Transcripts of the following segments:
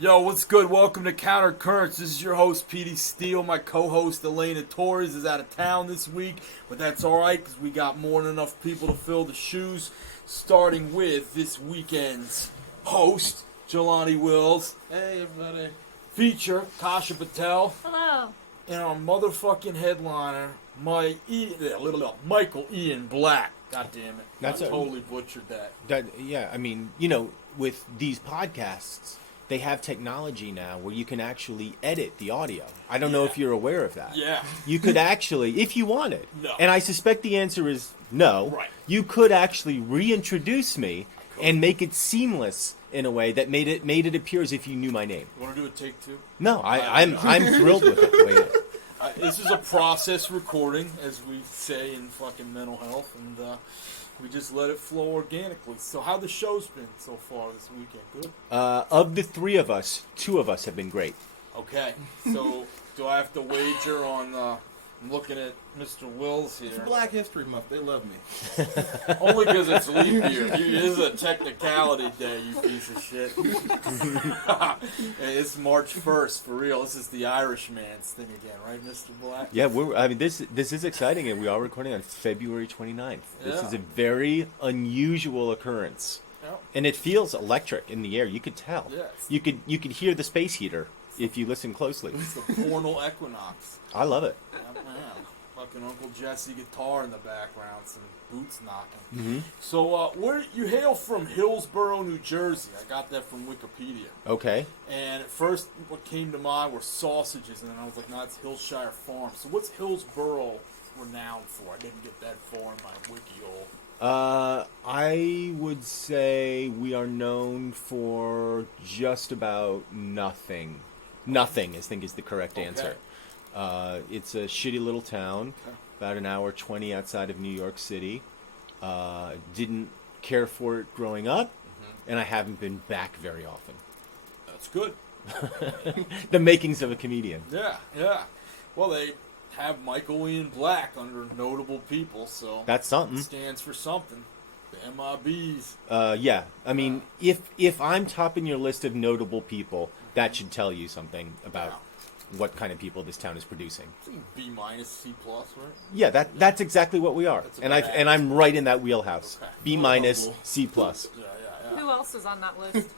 Yo, what's good? Welcome to Counter Currents. This is your host, Petey Steele. My co-host, Elena Torres, is out of town this week, but that's alright because we got more than enough people to fill the shoes, starting with this weekend's host, Jelani Wills. Hey, everybody. Feature, Kasha Patel. Hello. And our motherfucking headliner, Michael Ian Black. God damn it. That's I totally butchered that. Yeah, I mean, with these podcasts, they have technology now where you can actually edit the audio. I don't know if you're aware of that. Yeah. You could actually, if you wanted. No. And I suspect the answer is no. Right. You could actually reintroduce me and make it seamless in a way that made it appear as if you knew my name. You want to do a take two? No, I'm thrilled with it the way it is. This is a process recording, as we say in fucking mental health, and we just let it flow organically. So how the show's been so far this weekend? Good? Of the three of us, two of us have been great. Okay, so do I have to wager on... I'm looking at Mr. Wills here. It's Black History Month. They love me. Only because it's leap year. This is a technicality day, you piece of shit. It's March 1st, for real. This is the Irishman's thing again, right, Mr. Black? Yeah, this is exciting, and we are recording on February 29th. This is a very unusual occurrence, and it feels electric in the air. You could tell. Yes. You could hear the space heater if you listen closely. It's the portal equinox. I love it. Yeah, man. Fucking Uncle Jesse guitar in the background, some boots knocking. Mm-hmm. So, where you hail from? Hillsborough, New Jersey. I got that from Wikipedia. Okay. And at first, what came to mind were sausages, and then I was like, "No, it's Hillshire Farm." So, what's Hillsborough renowned for? I didn't get that far in my wiki hole. I would say we are known for just about nothing. Nothing, I think, is the correct answer. It's a shitty little town, about an hour 20 outside of New York City. Didn't care for it growing up, and I haven't been back very often. That's good. The makings of a comedian. Yeah. Well, they have Michael Ian Black under notable people, so That's something. stands for something. The MIBs. Yeah. I mean, if I'm topping your list of notable people, that should tell you something about what kind of people this town is producing. B minus, C plus, right? Yeah, that's exactly what we are, and I'm right in that wheelhouse. Okay. B minus, C plus. Yeah. Who else is on that list?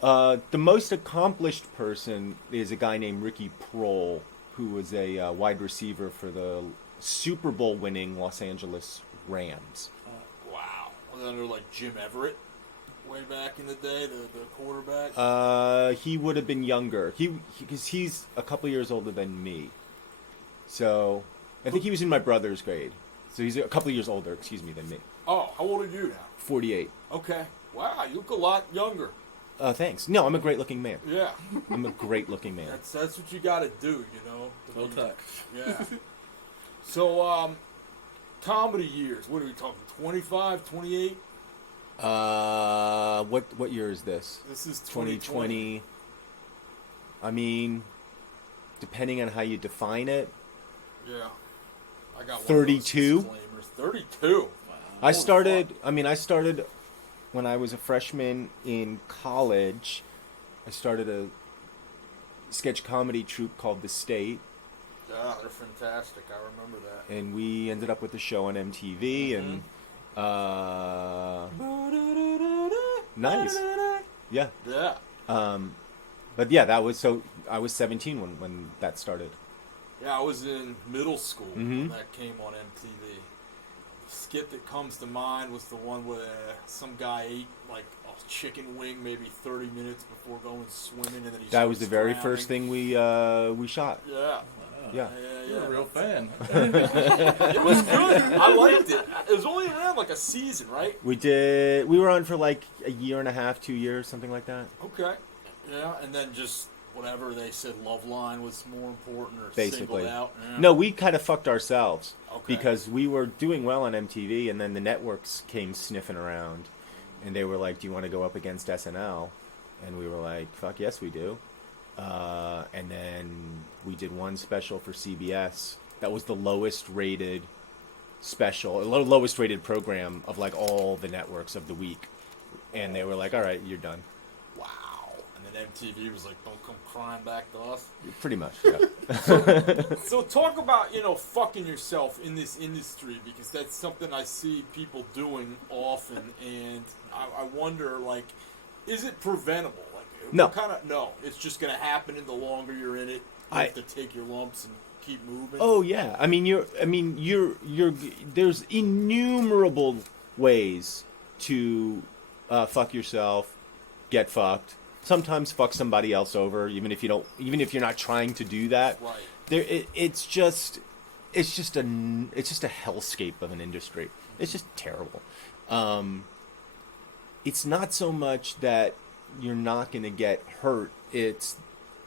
The most accomplished person is a guy named Ricky Prohl, who was a wide receiver for the Super Bowl winning Los Angeles Rams. Wow. Was that under like Jim Everett way back in the day, the quarterback? He would have been younger. Because he's a couple years older than me. So I think he was in my brother's grade. So he's a couple years older, than me. Oh, how old are you now? 48. Okay. Wow, you look a lot younger. Thanks. No, I'm a great-looking man. Yeah. I'm a great-looking man. That's what you got to do, you know. No touch. Yeah. So, comedy years. What are we talking? 25, 28? What year is this? This is 2020. I mean, depending on how you define it. Yeah. I got 32. 32. Wow. I started when I was a freshman in college. I started a sketch comedy troupe called The State. Yeah, they're fantastic. I remember that. And we ended up with a show on MTV, and nice. Yeah. Yeah. But yeah, I was 17 when that started. Yeah, I was in middle school Mm-hmm. when that came on MTV. The skit that comes to mind was the one where some guy ate like a chicken wing maybe 30 minutes before going swimming, and then he That was the very drowning. first thing we shot. Yeah. Yeah. You're a real fan. It was good. I liked it. It was only around like a season, right? We were on for like a year and a half, 2 years, something like that. Okay. Yeah, and then just whatever they said, Love Line was more important or Basically. singled out. Yeah. No, we kind of fucked ourselves. Okay. Because we were doing well on MTV, and then the networks came sniffing around, and they were like, "Do you want to go up against SNL?" And we were like, "Fuck yes, we do." And then we did one special for CBS that was the lowest rated lowest rated program of like all the networks of the week, and they were like, "All right, you're done." Wow. And then MTV was like, "Don't come crying back to us." Pretty much, yeah. So talk about, fucking yourself in this industry, because that's something I see people doing often, and I wonder, like, is it preventable? Like, No. No, it's just going to happen, and the longer you're in it, you have to take your lumps and keep moving. Oh yeah, you're there's innumerable ways to fuck yourself, get fucked. Sometimes fuck somebody else over, even if you're not trying to do that. Right. It's just a hellscape of an industry. It's just terrible. It's not so much that you're not going to get hurt. It's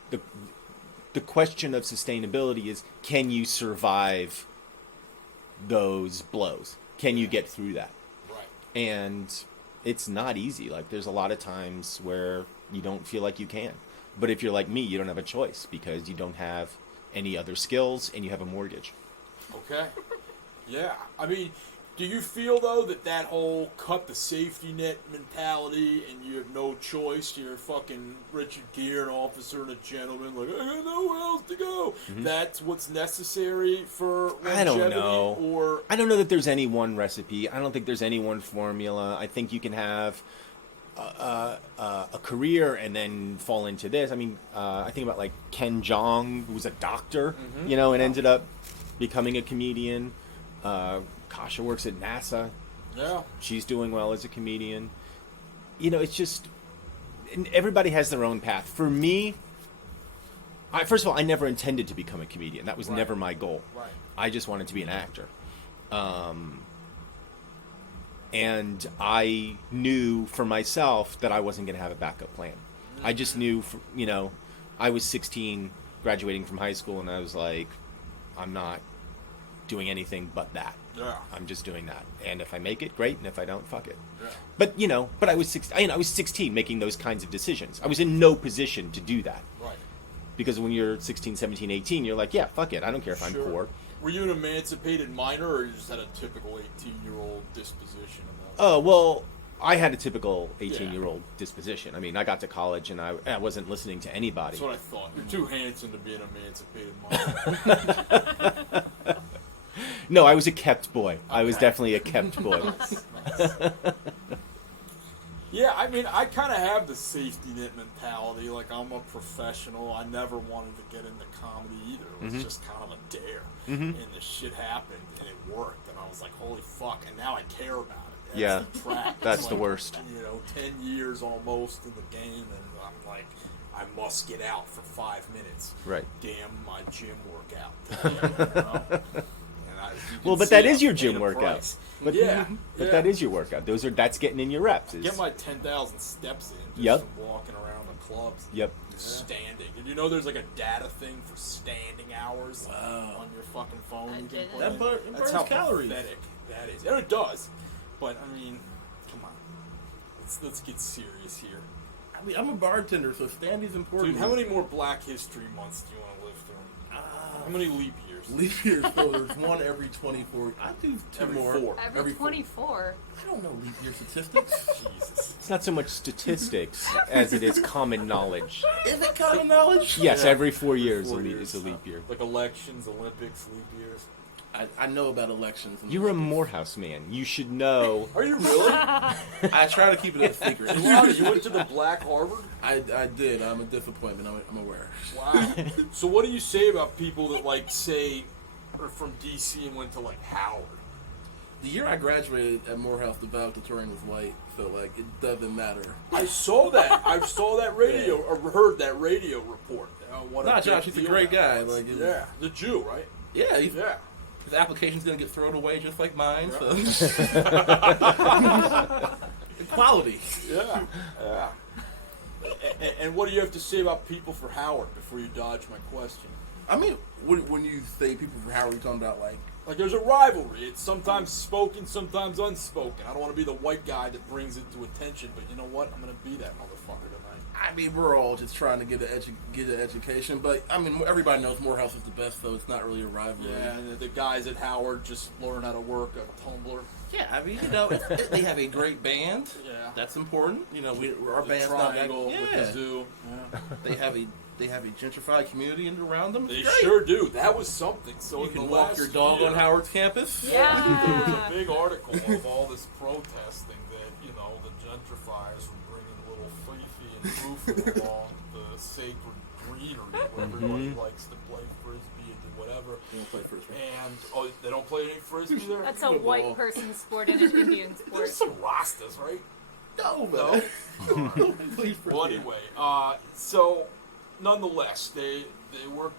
the question of sustainability is, can you survive those blows? Can you get through that? Right. And it's not easy. Like, there's a lot of times where you don't feel like you can. But if you're like me, you don't have a choice because you don't have any other skills and you have a mortgage. Okay. Yeah. I mean, do you feel, though, that whole cut the safety net mentality and you have no choice, you're fucking Richard Gere, an officer and a gentleman, like, I got nowhere else to go. Mm-hmm. That's what's necessary for longevity? I don't know. Or I don't know that there's any one recipe. I don't think there's any one formula. I think you can have a career and then fall into this. I mean, I think about, like, Ken Jeong, who was a doctor, and ended up becoming a comedian. Kasha works at NASA. Yeah. She's doing well as a comedian. It's just, and everybody has their own path. For me, first of all, I never intended to become a comedian. That was never my goal. Right. I just wanted to be an actor. And I knew for myself that I wasn't going to have a backup plan. I just knew, I was 16, graduating from high school, and I was like, I'm not doing anything but that. Yeah. I'm just doing that. And if I make it, great. And if I don't, fuck it. Yeah. But I was 16 making those kinds of decisions. I was in no position to do that. Right. Because when you're 16, 17, 18, you're like, yeah, fuck it. I don't care if I'm poor. Were you an emancipated minor, or you just had a typical 18-year-old disposition? Oh, well, I had a typical 18-year-old disposition. I mean, I got to college and I wasn't listening to anybody. That's what I thought. You're too handsome to be an emancipated minor. No, I was a kept boy. Okay. I was definitely a kept boy. Nice. Yeah, I mean, I kind of have the safety net mentality. Like, I'm a professional. I never wanted to get into comedy either. It was just kind of a dare. And this shit happened, and it worked. And I was like, holy fuck. And now I care about it. That's the track. That's the worst. 10 years almost in the game, and I'm like, I must get out for 5 minutes. Right. Damn my gym workout. Well, but that is your gym workout. But yeah, that is your workout. That's getting in your reps. Get my 10,000 steps in. Yep. From walking around the clubs. Yep. Standing. Did you know there's like a data thing for standing hours on your fucking phone? I didn't. That's how calories. pathetic that is. And it does. But I mean, come on. Let's get serious here. I mean, I'm a bartender, so standing's important. Dude, how many more Black History months do you want to live through? How many leap years? Leap years, so there's one every 24. I do two Every more. 4. Every 24. I don't know leap year statistics. Jesus. It's not so much statistics as it is common knowledge. Is it common knowledge? Yes, Yeah. every 4 years 4 is a leap year. Like elections, Olympics, leap years. I know about elections. You're a Morehouse man. You should know. Are you really? I try to keep it a secret. Wow, you went to the Black Harvard? I did. I'm a disappointment. I'm aware. Wow. So what do you say about people that, like, say, are from D.C. and went to, like, Howard? The year I graduated at Morehouse, the valedictorian was white, so, like, it doesn't matter. I saw that. I saw that radio, or heard that radio report. Nah, Josh, he's a great guy. Like, yeah, the Jew, right? Yeah, Yeah. His application's gonna get thrown away just like mine. So. Equality. Yeah. Yeah. And what do you have to say about people for Howard before you dodge my question? I mean, when you say people for Howard, you're talking about Like, there's a rivalry. It's sometimes spoken, sometimes unspoken. I don't want to be the white guy that brings it to attention, but you know what? I'm going to be that motherfucker tonight. I mean, we're all just trying to get an education, but I mean, everybody knows Morehouse is the best, so it's not really a rivalry. Yeah, and the guys at Howard just learn how to work a tumbler. Yeah, I mean, they have a great band. Yeah. That's important. Our The band's not that. triangle with the zoo. Yeah. They have a gentrified community around them. They Great. sure do. That was something. So You in can the walk last your dog year, on Howard's campus. Yeah. There was a big article of all this protesting that, the gentrifiers were bringing little Fifi and Goofy along the sacred greenery where everybody likes to play frisbee and do whatever. They don't play frisbee. And they don't play any frisbee there? That's a white person sport and an Indian sport. There's some Rastas, right? No, No? man. Nobody plays frisbee. Well, anyway, so nonetheless, they were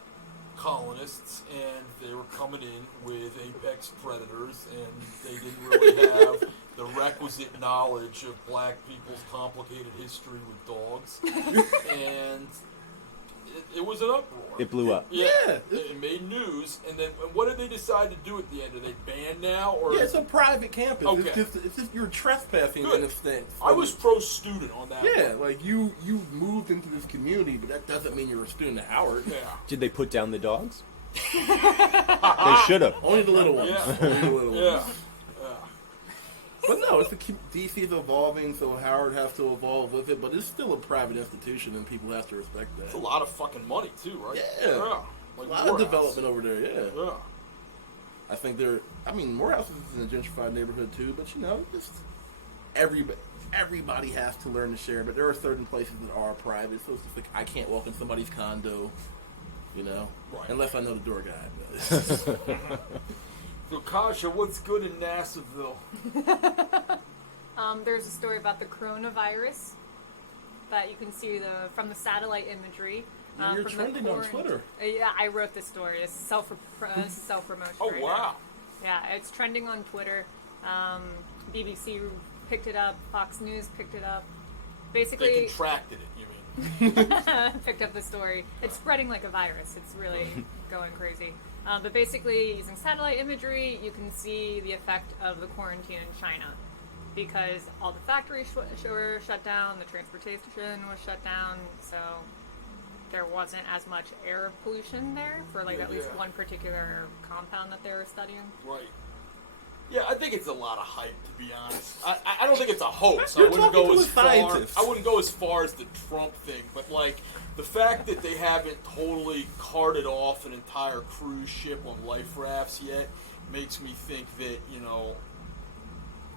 colonists and they were coming in with apex predators, and they didn't really have the requisite knowledge of black people's complicated history with dogs, and it was an uproar. It blew up. Yeah. It made news, and then what did they decide to do at the end? Are they banned now, or Yeah, it's a private campus. Okay. It's just you're trespassing Good. in a sense. I was pro-student on that. Yeah, one. like you moved into this community, but that doesn't mean you're a student at Howard. Yeah. Did they put down the dogs? They should have. Only the little ones. Yeah. Only the little Yeah. ones. But no, it's DC is evolving, so Howard has to evolve with it. But it's still a private institution, and people have to respect that. It's a lot of fucking money too, right? Yeah. Like a lot of Morehouse. development over there. Yeah. Yeah. I think Morehouse is in a gentrified neighborhood too, but just everybody has to learn to share. But there are certain places that are private, so it's just like I can't walk in somebody's condo, Right. unless I know the door guy. So, Kasha, what's good in Nassaville? There's a story about the coronavirus that you can see from the satellite imagery. You're from trending the on Twitter. Yeah, I wrote this story. It's self-promotion. Oh, right wow. now. Yeah, it's trending on Twitter. BBC picked it up. Fox News picked it up. They Basically, contracted it, you mean? picked up the story. It's spreading like a virus. It's really going crazy. But basically, using satellite imagery, you can see the effect of the quarantine in China. Because all the factories were shut down, the transportation was shut down, so there wasn't as much air pollution there for at least one particular compound that they were studying. Right. Yeah, I think it's a lot of hype, to be honest. I don't think it's a hoax. You're I wouldn't go talking to as a far. scientist. I wouldn't go as far as the Trump thing, but the fact that they haven't totally carted off an entire cruise ship on life rafts yet makes me think that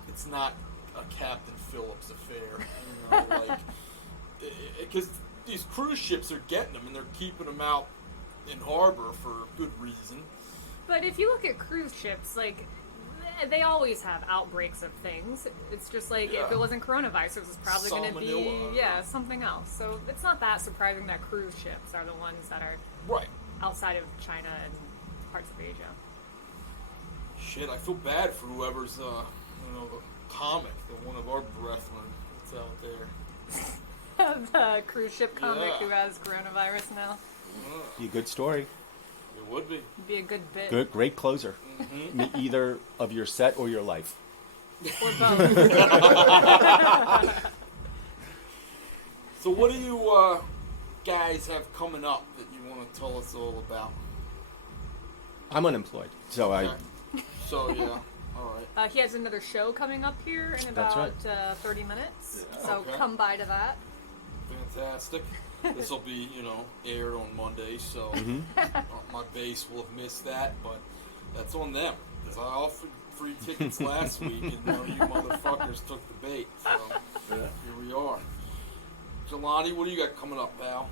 it's not a Captain Phillips affair. Because these cruise ships are getting them and they're keeping them out in harbor for good reason. But if you look at cruise ships, they always have outbreaks of things. It's just if it wasn't coronavirus, it was probably going to be Salmonella. something else. So it's not that surprising that cruise ships are the ones that are Right. outside of China and parts of Asia. Shit, I feel bad for whoever's the comic, one of our brethren that's out there. The cruise ship comic Yeah. who has coronavirus now. Be a good story. It would be. It'd be a good bit. Good, great closer. Either of your set or your life. Or both. So what do you guys have coming up that you want to tell us all about? I'm unemployed, so Okay. So, yeah. All right. He has another show coming up here in That's about 30 minutes. Yeah, So okay. come by to that. Fantastic. This will be, aired on Monday, so my base will have missed that, but that's on them. Because I offered free tickets last week, and none of you motherfuckers took the bait. So here we are. Jelani, what do you got coming up, pal?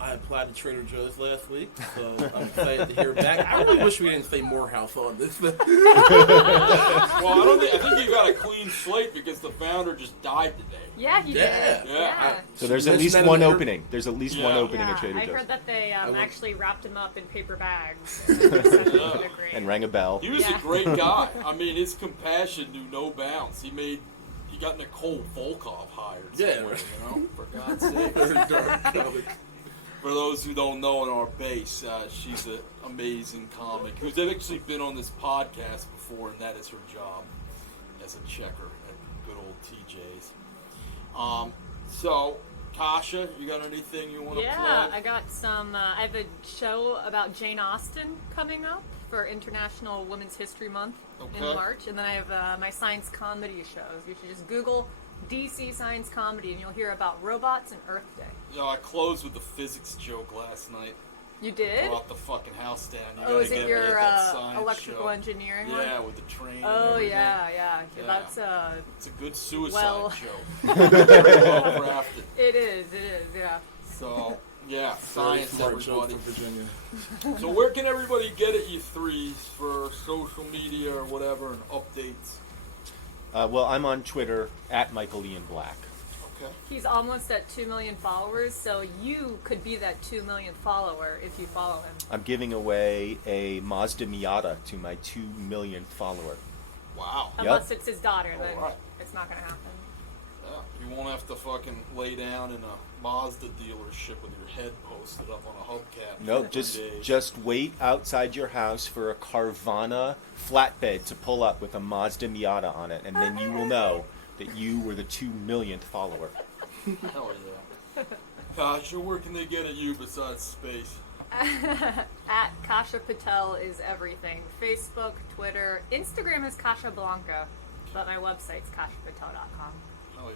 I applied to Trader Joe's last week, so I'm excited to hear back. I really wish we didn't say Morehouse on this. Well, I think you got a clean slate because the founder just died today. Yeah, he Yeah. did. Yeah. So there's at Mention least that in one the- opening. There's at least one Yeah. opening at Trader I Joe's. heard that they went- actually wrapped him up in paper bags. And sent him to the grave. And rang a bell. He was Yeah. a great guy. I mean, his compassion knew no bounds. He got Nicole Volkov hired. Yeah. Somewhere, for God's sake. Very dark comic. For those who don't know, in our base, she's an amazing comic who's actually been on this podcast before, and that is her job as a checker at good old TJ's. So, Kasha, you got anything you want to Yeah, plug? I got some. I have a show about Jane Austen coming up for International Women's History Month in Okay. March, and then I have my science comedy shows. You should just Google DC Science Comedy, and you'll hear about robots and Earth Day. Yo, I closed with the physics joke last night. You did? Brought the fucking house down. You Oh, gotta is get it me your at that science electrical show. engineering one? Yeah, with the train. and Oh everything. yeah. That's It's a good suicide Well- joke. Well crafted. It is, yeah. So, yeah, Very science, smart joke everybody. from Virginia. So where can everybody get at you threes for social media or whatever and updates? Well, I'm on Twitter at Michael Ian Black. Okay. He's almost at 2 million followers, so you could be that 2 million follower if you follow him. I'm giving away a Mazda Miata to my 2 millionth follower. Wow. Unless it's his daughter, then Alright. it's not going to happen. Yeah, you won't have to fucking lay down in a Mazda dealership with your head posted up on a hubcap. Nope, for 3 days. just wait outside your house for a Carvana flatbed to pull up with a Mazda Miata on it, and then you will know that you were the 2 millionth follower. Hell yeah. Kasha, where can they get at you besides space? At Kasha Patel is everything. Facebook, Twitter, Instagram is Kasha Blanca, but my website's kashapatel.com. Hell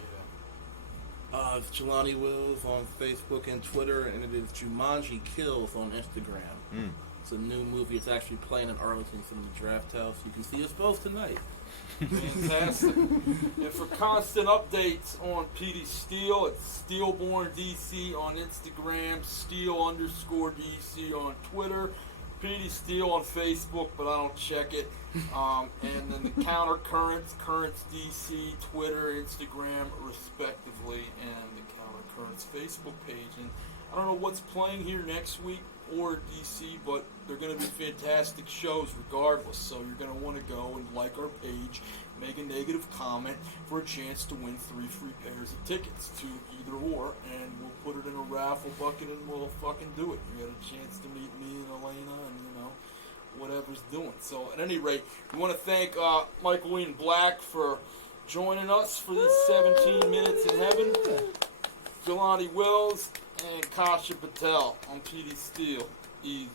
yeah. It's Jelani Wills on Facebook and Twitter, and it is Jumanji Kills on Instagram. It's a new movie. It's actually playing in Arlington in the Draft House. You can see us both tonight. Fantastic. And for constant updates on Petey Steele, it's Steelborn DC on Instagram, Steel_DC on Twitter, Petey Steele on Facebook, but I don't check it. And then the Counter Currents, Currents DC, Twitter, Instagram, respectively, and the Counter Currents Facebook page. And I don't know what's playing here next week or DC, but they're going to be fantastic shows regardless. So you're going to want to go and like our page, make a negative comment for a chance to win 3 free pairs of tickets to either or, and we'll put it in a raffle bucket and we'll fucking do it. You got a chance to meet me and Elena and, whatever's doing. So at any rate, we want to thank Michael Ian Black for joining us for this 17 minutes in heaven. Jelani Wills and Kasha Patel on Petey Steele. Easy.